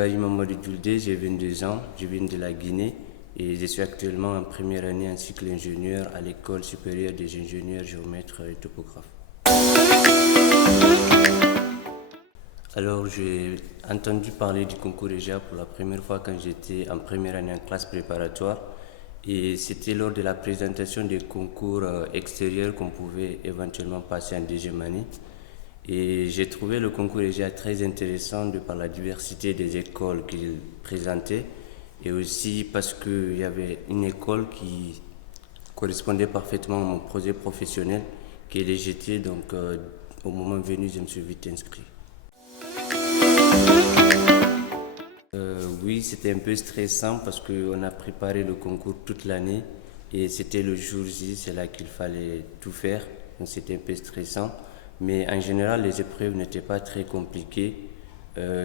Bari Mamadou Djoulde, j'ai 22 ans, je viens de la Guinée et je suis actuellement en première année en cycle ingénieur à l'École supérieure des ingénieurs géomètres et topographes. Alors, j'ai entendu parler du concours EGA pour la première fois quand j'étais en première année en classe préparatoire. Et c'était lors de la présentation des concours extérieurs qu'on pouvait éventuellement passer en deuxième année. Et j'ai trouvé le concours EGA très intéressant de par la diversité des écoles qu'il présentait et aussi parce qu'il y avait une école qui correspondait parfaitement à mon projet professionnel qui est les GT. Donc, au moment venu, je me suis vite inscrit. Oui, c'était un peu stressant parce qu'on a préparé le concours toute l'année et c'était le jour J, c'est là qu'il fallait tout faire. Donc c'était un peu stressant. Mais en général, les épreuves n'étaient pas très compliquées.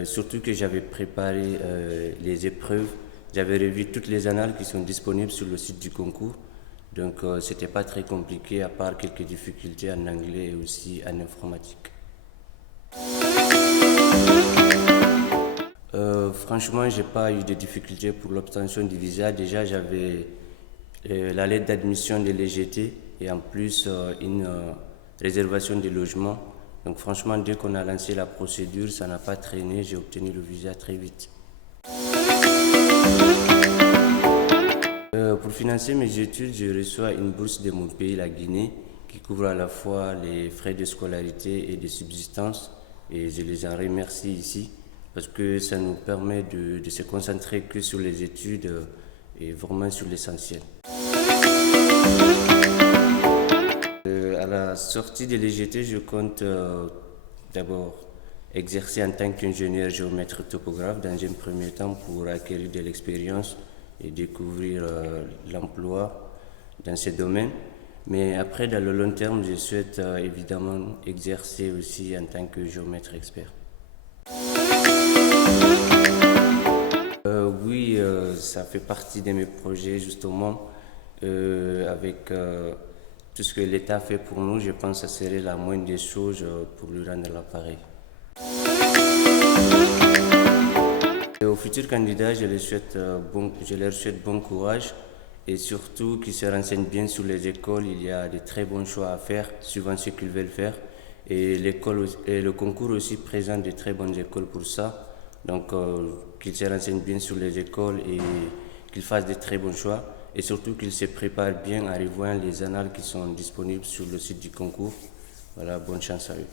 Surtout que j'avais préparé les épreuves. J'avais revu toutes les annales qui sont disponibles sur le site du concours. Donc c'était pas très compliqué à part quelques difficultés en anglais et aussi en informatique. Franchement, j'ai pas eu de difficultés pour l'obtention du visa. Déjà, j'avais la lettre d'admission de l'EGT et en plus une réservation de logement. Donc franchement, dès qu'on a lancé la procédure, ça n'a pas traîné. J'ai obtenu le visa très vite. Pour financer mes études, je reçois une bourse de mon pays, la Guinée, qui couvre à la fois les frais de scolarité et de subsistance. Et je les en remercie ici parce que ça nous permet de se concentrer que sur les études et vraiment sur l'essentiel. À la sortie de l'EGT, je compte d'abord exercer en tant qu'ingénieur géomètre topographe dans un premier temps pour acquérir de l'expérience et découvrir l'emploi dans ce domaine. Mais après, dans le long terme, je souhaite évidemment exercer aussi en tant que géomètre expert. Oui, ça fait partie de mes projets justement. Avec tout ce que l'État fait pour nous, je pense que ce serait la moindre des choses pour lui rendre l'appareil. Aux futurs candidats, je leur souhaite bon courage et surtout qu'ils se renseignent bien sur les écoles. Il y a de très bons choix à faire suivant ce qu'ils veulent faire. Et le concours aussi présente de très bonnes écoles pour ça. Donc qu'ils se renseignent bien sur les écoles et qu'ils fassent de très bons choix. Et surtout qu'ils se préparent bien en revoyant les annales qui sont disponibles sur le site du concours. Voilà, bonne chance à eux.